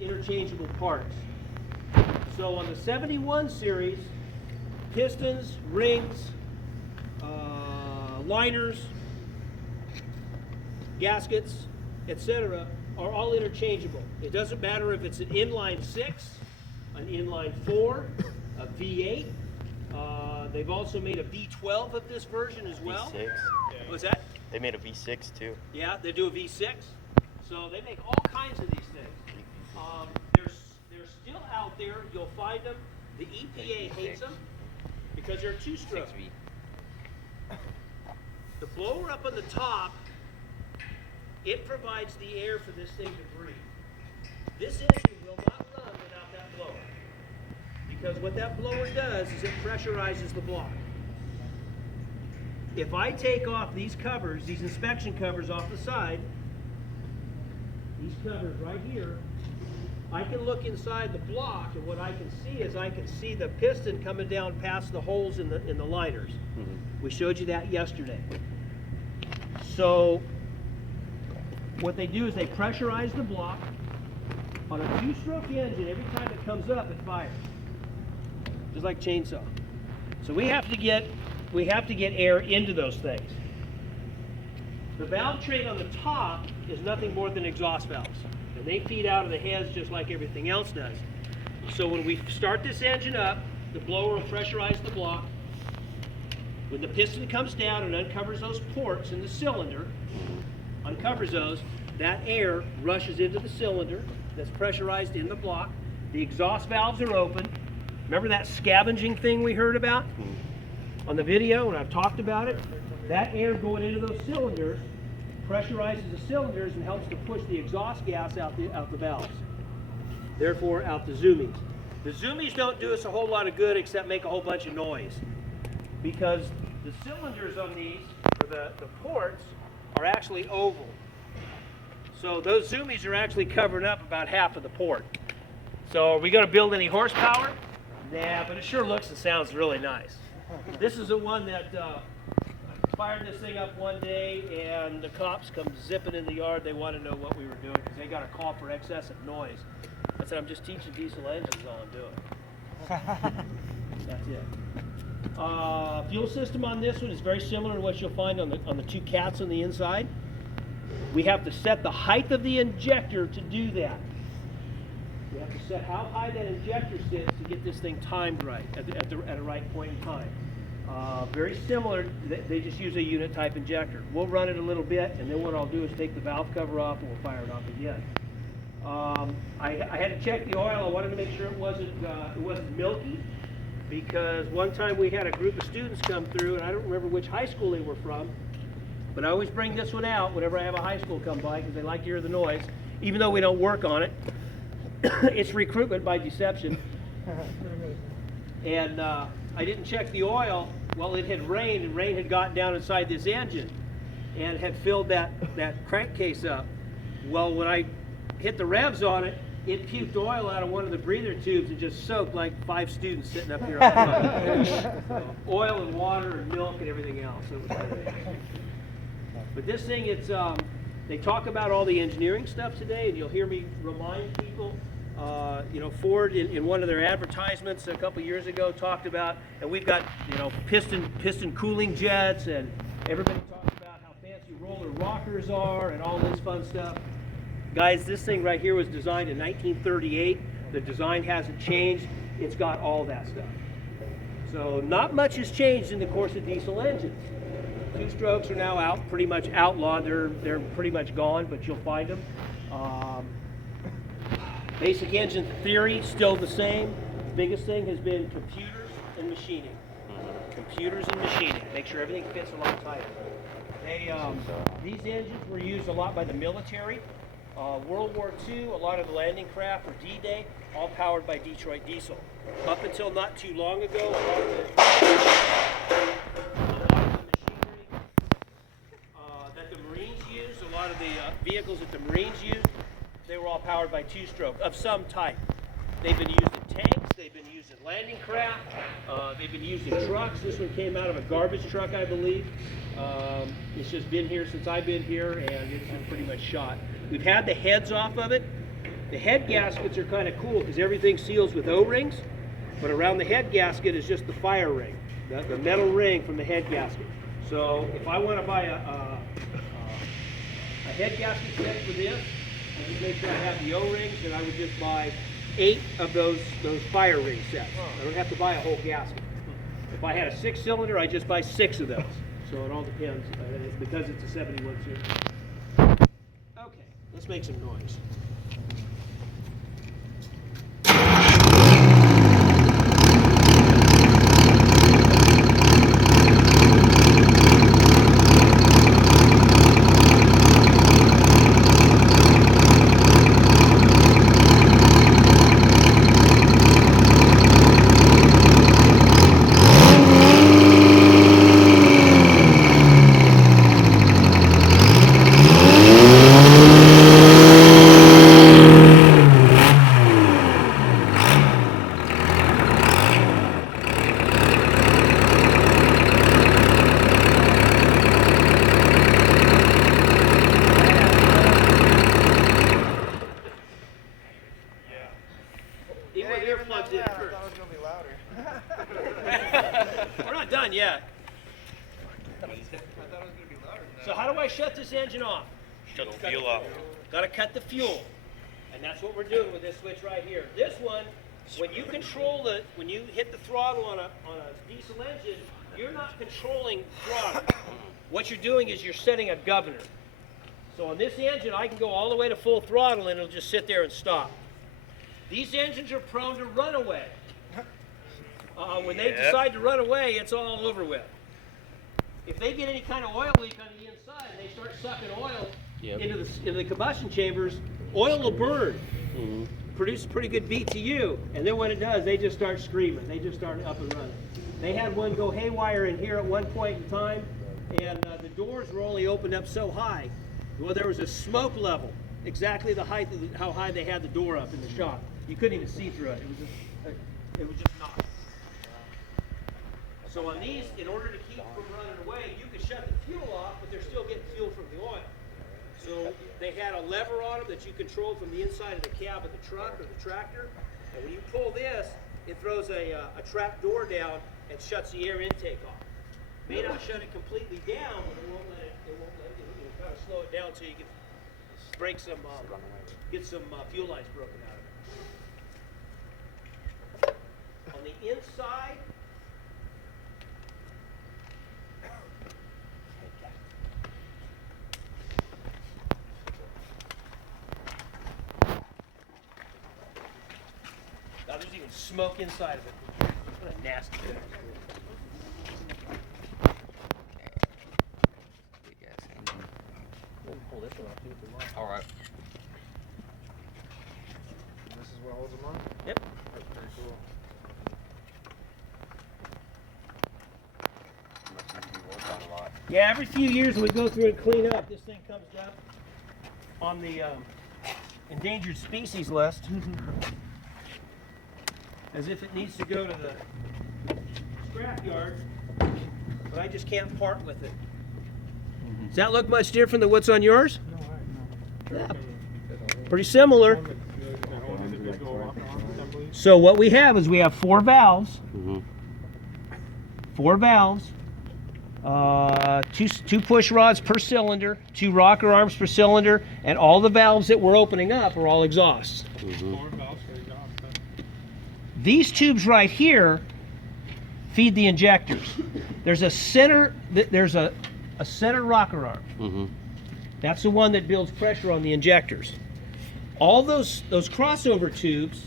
Interchangeable parts. So on the 71 series, pistons, rings, liners, gaskets, etc. are all interchangeable. It doesn't matter if it's an inline 6, an inline 4, a V8. They've also made a V12 of this version as well. V6. What's that? They made a V6 too. Yeah, they do a V6. So they make all kinds of these things. They're still out there. You'll find them. The EPA hates them because they're two-stroke. 6V. The blower up on the top, it provides the air for this thing to breathe. This engine will not run without that blower. Because what that blower does is it pressurizes the block. If I take off these covers, these inspection covers off the side, these covers right here, I can look inside the block, and what I can see is I can see the piston coming down past the holes in the liners. We showed you that yesterday. So what they do is they pressurize the block. On a two-stroke engine, every time it comes up, it fires, just like chainsaw. So we have to get air into those things. The valve train on the top is nothing more than exhaust valves, and they feed out of the heads just like everything else does. So when we start this engine up, the blower will pressurize the block. When the piston comes down and uncovers those ports in the cylinder, uncovers those, that air rushes into the cylinder that's pressurized in the block. The exhaust valves are open. Remember that scavenging thing we heard about on the video when I've talked about it? That air going into those cylinders pressurizes the cylinders and helps to push the exhaust gas out the valves. Therefore, out the zoomies. The zoomies don't do us a whole lot of good except make a whole bunch of noise, because the cylinders on these, or the ports, are actually oval. So those zoomies are actually covering up about half of the port. So are we going to build any horsepower? Nah, but it sure looks and sounds really nice. This is the one that I fired this thing up one day, and the cops come zipping in the yard. They want to know what we were doing because they got a call for excessive noise. I said, I'm just teaching diesel engines, all I'm doing. That's it. Fuel system on this one is very similar to what you'll find on the two cats on the inside. We have to set the height of the injector to do that. We have to set how high that injector sits to get this thing timed right at a right point in time. Very similar, they just use a unit type injector. We'll run it a little bit, and then what I'll do is take the valve cover off and we'll fire it off again. I had to check the oil. I wanted to make sure it wasn't milky, because one time we had a group of students come through, and I don't remember which high school they were from, but I always bring this one out whenever I have a high school come by because they like to hear the noise, even though we don't work on it. It's recruitment by deception. And I didn't check the oil. Well, it had rained, and rain had gotten down inside this engine and had filled that crankcase up. Well, when I hit the revs on it, it puked oil out of one of the breather tubes and just soaked like 5 students sitting up here. Oil and water and milk and everything else. But this thing, they talk about all the engineering stuff today, and you'll hear me remind people. Ford in one of their advertisements a couple years ago talked about, and we've got piston cooling jets, and everybody talks about how fancy roller rockers are and all this fun stuff. Guys, this thing right here was designed in 1938. The design hasn't changed. It's got all that stuff. So not much has changed in the course of diesel engines. Two strokes are now pretty much outlawed. They're pretty much gone, but you'll find them. Basic engine theory, still the same. The biggest thing has been computers and machining. Computers and machining. Make sure everything fits a lot tighter. These engines were used a lot by the military. World War II, a lot of the landing craft for D-Day, all powered by Detroit Diesel. Up until not too long ago, a lot of the machinery that the Marines used, a lot of the vehicles that the Marines used, they were all powered by two-stroke of some type. They've been used in tanks, they've been used in landing craft, they've been used in trucks. This one came out of a garbage truck, I believe. It's just been here since I've been here, and it's been pretty much shot. We've had the heads off of it The head gaskets are kind of cool because everything seals with O-rings, but around the head gasket is just the fire ring, the metal ring from the head gasket. So if I want to buy a head gasket set for this, I just make sure I have the O-rings, and I would just buy 8 of those fire ring sets. I don't have to buy a whole gasket. If I had a 6-cylinder, I just buy 6 of those. So it all depends, because it's a 71 series. Okay, let's make some noise. We're not done yet. So how do I shut this engine off? Shut the fuel off. Gotta cut the fuel. And that's what we're doing with this switch right here. This one, when you control when you hit the throttle on a diesel engine, you're not controlling throttle. What you're doing is you're setting a governor. So on this engine, I can go all the way to full throttle and it'll just sit there and stop. These engines are prone to runaway. When they decide to run away, it's all over with. If they get any kind of oil leak on the inside, and they start sucking oil into the combustion chambers, oil will burn, produce a pretty good BTU, and then when it does, they just start screaming. They just start up and running. They had one go haywire in here at one point in time, and the doors were only opened up so high. Well, there was a smoke level, exactly the height of how high they had the door up in the shop. You couldn't even see through it. It was just not. So on these, in order to keep from running away, you can shut the fuel off, but they're still getting fuel from the oil. So they had a lever on them that you control from the inside of the cab of the truck or the tractor. And when you pull this, it throws a trap door down and shuts the air intake off. May not shut it completely down, but it won't let it kind of slow it down so you can break some, get some fuel lines broken out of it. On the inside, now there's even smoke inside of it. What a nasty thing. We'll pull this one off too if we want. All right. This is what holds them on? Yep. That's pretty cool. Yeah, every few years we go through and clean up, this thing comes up on the endangered species list as if it needs to go to the scrap yard, but I just can't part with it. Does that look much different than what's on yours? Yeah. Pretty similar. So what we have is we have 4 valves. 4 valves. 2 push rods per cylinder, 2 rocker arms per cylinder, and all the valves that we're opening up are all exhausts. These tubes right here feed the injectors. There's a center rocker arm. That's the one that builds pressure on the injectors. All those crossover tubes,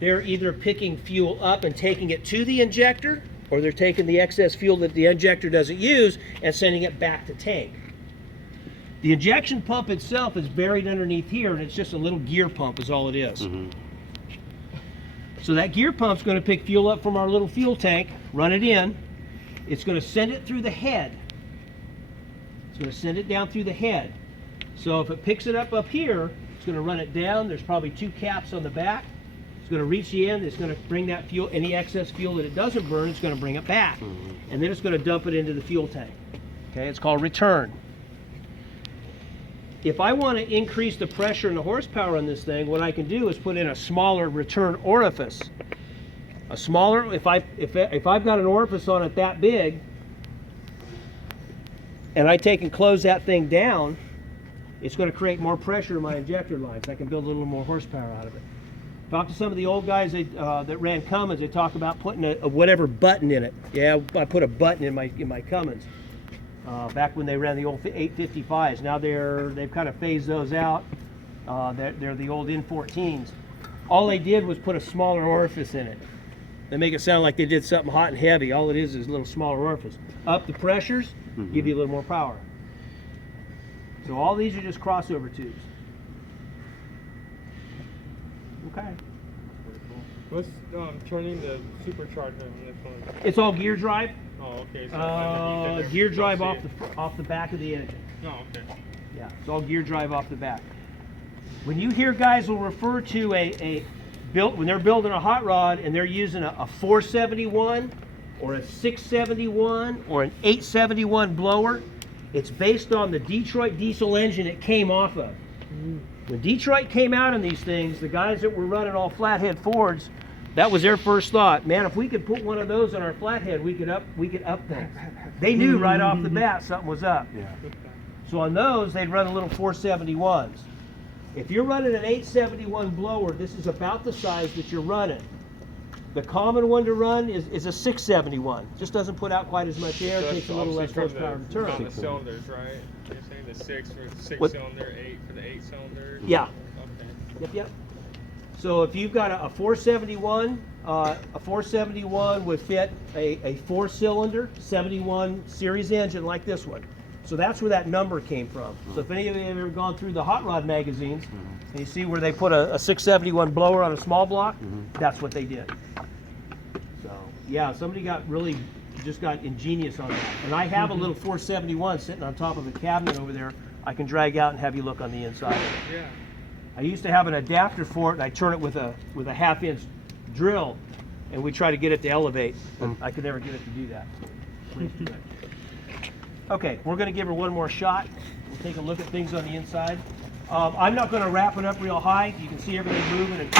they're either picking fuel up and taking it to the injector, or they're taking the excess fuel that the injector doesn't use and sending it back to tank. The injection pump itself is buried underneath here, and it's just a little gear pump is all it is. So that gear pump's going to pick fuel up from our little fuel tank, run it in. It's going to send it through the head. It's going to send it down through the head. So if it picks it up here, it's going to run it down. There's probably 2 caps on the back. It's going to reach the end. It's going to bring that fuel, any excess fuel that it doesn't burn, it's going to bring it back. And then it's going to dump it into the fuel tank. Okay, it's called return. if I want to increase the pressure and the horsepower on this thing, what I can do is put in a smaller return orifice. A smaller, if I've got an orifice on it that big, and I take and close that thing down, it's going to create more pressure in my injector lines. I can build a little more horsepower out of it. Talk to some of the old guys that ran Cummins. They talk about putting a whatever button in it. Yeah, I put a button in my Cummins. Back when they ran the old 855s. Now they've kind of phased those out. They're the old N14s. All they did was put a smaller orifice in it. They make it sound like they did something hot and heavy. All it is a little smaller orifice. Up the pressures, give you a little more power. So all these are just crossover tubes. Okay. What's turning the supercharger on this one? It's all gear drive. Oh, okay. So Gear drive off the back of the engine. No, okay. Yeah, it's all gear drive off the back. When you hear guys will refer to when they're building a hot rod and they're using a 471 or a 671 or an 871 blower, it's based on the Detroit diesel engine it came off of. When Detroit came out in these things, the guys that were running all flathead Fords, that was their first thought. Man, if we could put one of those on our flathead, we could up things. They knew right off the bat something was up. Yeah. So on those, they'd run a little 471s. If you're running an 871 blower, this is about the size that you're running. The common one to run is a 671. Just doesn't put out quite as much air, So takes a little less horsepower to on turn. the cylinders, right? You're saying the 6 for the 6 What? cylinder, 8 for the 8 cylinder? Yeah. Okay. Yep. So if you've got a 471 would fit a 4-cylinder 71 series engine like this one. So that's where that number came from. So if any of you have ever gone through the hot rod magazines and you see where they put a 671 blower on a small block, that's what they did. So yeah, somebody got ingenious on that. And I have a little 471 sitting on top of a cabinet over there. I can drag out and have you look on the inside. Yeah. I used to have an adapter for it, and I turn it with a 1/2-inch drill, and we try to get it to elevate, but I could never get it to do that. Okay, we're going to give her one more shot. We'll take a look at things on the inside. I'm not going to wrap it up real high. You can see everything moving and